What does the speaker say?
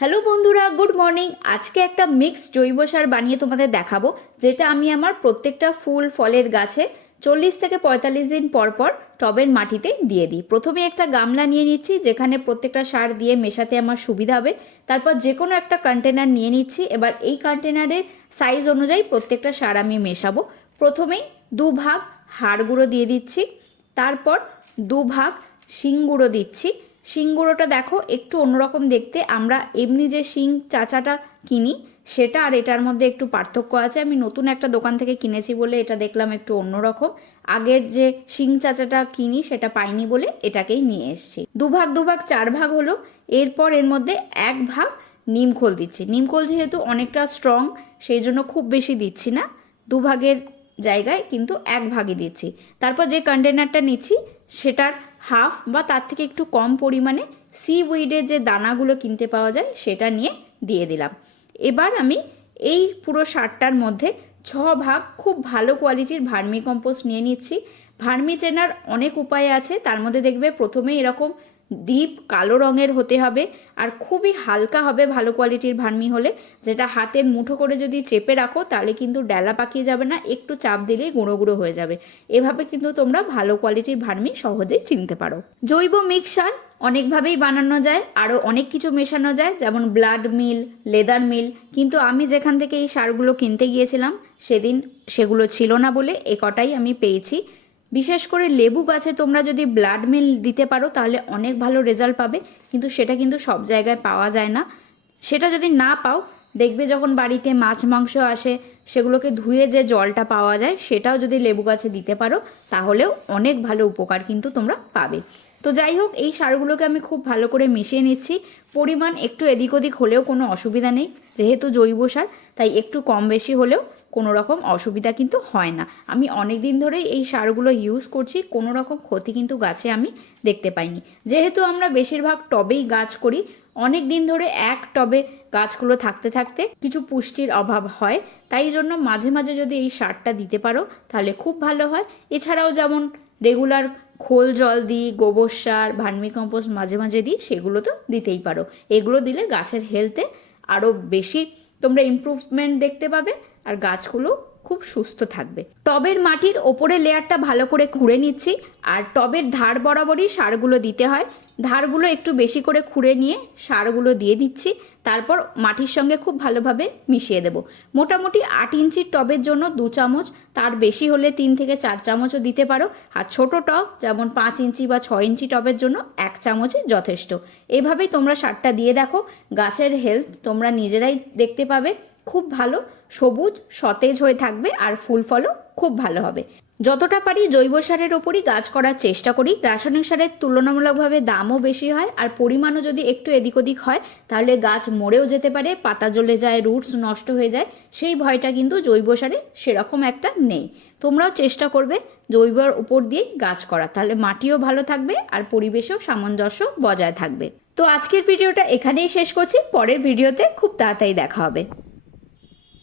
Hello বন্ধুরা, good morning. আজকে একটা মিক্সড জৈব সার বানিয়ে তোমাদের দেখাবো, যেটা আমি আমার প্রত্যেকটা ফুল ফলের গাছে 40 থেকে 45 দিন পর পর টবের মাটিতে দিয়ে দিই। প্রথমে একটা গামলা নিয়ে নিচ্ছি, যেখানে প্রত্যেকটা সার দিয়ে মেশাতে আমার সুবিধা হবে। তারপর যে কোনো একটা কন্টেনার নিয়ে নিচ্ছি। এবার এই কন্টেনারের সাইজ অনুযায়ী প্রত্যেকটা সার আমি মেশাবো। প্রথমেই 2 ভাগ হাড় গুঁড়ো দিয়ে দিচ্ছি, তারপর 2 ভাগ শিং গুঁড়ো দিচ্ছি। শিং গুঁড়োটা দেখো একটু অন্যরকম দেখতে। আমরা এমনি যে শিং চাচাটা কিনি সেটা আর এটার মধ্যে একটু পার্থক্য আছে। আমি নতুন একটা দোকান থেকে কিনেছি বলে এটা দেখলাম একটু অন্যরকম। আগের যে শিং চাচাটা কিনি সেটা পাইনি বলে এটাকেই নিয়ে এসেছি। 2 ভাগ 2 ভাগ 4 ভাগ হলো। এরপর এর মধ্যে 1 ভাগ নিমখোল দিচ্ছি। নিমখোল যেহেতু অনেকটা স্ট্রং, সেই জন্য খুব বেশি দিচ্ছি না, 2 ভাগের জায়গায় কিন্তু 1 ভাগই দিচ্ছি। তারপর যে কন্টেনারটা নিচ্ছি সেটার হাফ বা তার থেকে একটু কম পরিমাণে সিউইডের যে দানাগুলো কিনতে পাওয়া যায় সেটা নিয়ে দিয়ে দিলাম। এবার আমি এই পুরো সারটার মধ্যে 6 ভাগ খুব ভালো কোয়ালিটির ভার্মি কম্পোস্ট নিয়ে নিচ্ছি। ভার্মি চেনার অনেক উপায় আছে, তার মধ্যে দেখবে প্রথমে এরকম ডিপ কালো রঙের হতে হবে আর খুবই হালকা হবে ভালো কোয়ালিটির ভার্মি হলে, যেটা হাতের মুঠো করে যদি চেপে রাখো তাহলে কিন্তু ডেলা পাকিয়ে যাবে না, একটু চাপ দিলেই গুঁড়ো গুঁড়ো হয়ে যাবে। এভাবে কিন্তু তোমরা ভালো কোয়ালিটির ভার্মি সহজেই চিনতে পারো। জৈব মিক্সার অনেকভাবেই বানানো যায়, আরও অনেক কিছু মেশানো যায়, যেমন ব্লাড মিল, লেদার মিল। কিন্তু আমি যেখান থেকে এই সারগুলো কিনতে গিয়েছিলাম সেদিন সেগুলো ছিল না বলে এ কটাই আমি পেয়েছি। বিশেষ করে লেবু গাছে তোমরা যদি ব্লাড মিল দিতে পারো তাহলে অনেক ভালো রেজাল্ট পাবে, কিন্তু সেটা কিন্তু সব জায়গায় পাওয়া যায় না। সেটা যদি না পাও, দেখবে যখন বাড়িতে মাছ মাংস আসে সেগুলোকে ধুয়ে যে জলটা পাওয়া যায় সেটাও যদি লেবু গাছে দিতে পারো তাহলেও অনেক ভালো উপকার কিন্তু তোমরা পাবে। তো যাই হোক, এই সারগুলোকে আমি খুব ভালো করে মিশিয়ে নিচ্ছি। পরিমাণ একটু এদিক ওদিক হলেও কোনো অসুবিধা নেই, যেহেতু জৈব সার তাই একটু কম বেশি হলেও কোনো রকম অসুবিধা কিন্তু হয় না। আমি অনেক দিন ধরেই এই সারগুলো ইউজ করছি, কোনো রকম ক্ষতি কিন্তু গাছে আমি দেখতে পাইনি। যেহেতু আমরা বেশিরভাগ টবেই গাছ করি, অনেক দিন ধরে এক টবে গাছগুলো থাকতে থাকতে কিছু পুষ্টির অভাব হয়, তাই জন্য মাঝে মাঝে যদি এই সারটা দিতে পারো তাহলে খুব ভালো হয়। এছাড়াও যেমন রেগুলার খোল জল দিই, গোবর সার, ভার্মি কম্পোস্ট মাঝে মাঝে দিই, সেগুলো তো দিতেই পারো। এগুলো দিলে গাছের হেলথে আরও বেশি তোমরা ইমপ্রুভমেন্ট দেখতে পাবে আর গাছগুলো খুব সুস্থ থাকবে। টবের মাটির ওপরে লেয়ারটা ভালো করে খুঁড়ে নিচ্ছি, আর টবের ধার বরাবরই সারগুলো দিতে হয়। ধারগুলো একটু বেশি করে খুঁড়ে নিয়ে সারগুলো দিয়ে দিচ্ছি, তারপর মাটির সঙ্গে খুব ভালোভাবে মিশিয়ে দেব। মোটামুটি 8 ইঞ্চির টবের জন্য 2 চামচ, তার বেশি হলে 3 থেকে 4 চামচও দিতে পারো। আর ছোট টব যেমন 5 ইঞ্চি বা 6 ইঞ্চি টবের জন্য 1 চামচই যথেষ্ট। এভাবেই তোমরা সারটা দিয়ে দেখো, গাছের হেলথ তোমরা নিজেরাই দেখতে পাবে, খুব ভালো সবুজ সতেজ হয়ে থাকবে আর ফুল ফলও খুব ভালো হবে। যতটা পারি জৈব সারের ওপরই গাছ করার চেষ্টা করি। রাসায়নিক সারের তুলনামূলকভাবে দামও বেশি হয়, আর পরিমাণও যদি একটু এদিক ওদিক হয় তাহলে গাছ মরেও যেতে পারে, পাতা জ্বলে যায়, রুটস নষ্ট হয়ে যায়। সেই ভয়টা কিন্তু জৈব সারে সেরকম একটা নেই। তোমরাও চেষ্টা করবে জৈবর উপর দিয়ে গাছ করা, তাহলে মাটিও ভালো থাকবে আর পরিবেশেও সামঞ্জস্য বজায় থাকবে। তো আজকের ভিডিওটা এখানেই শেষ করছি, পরের ভিডিওতে খুব তাড়াতাড়ি দেখা হবে।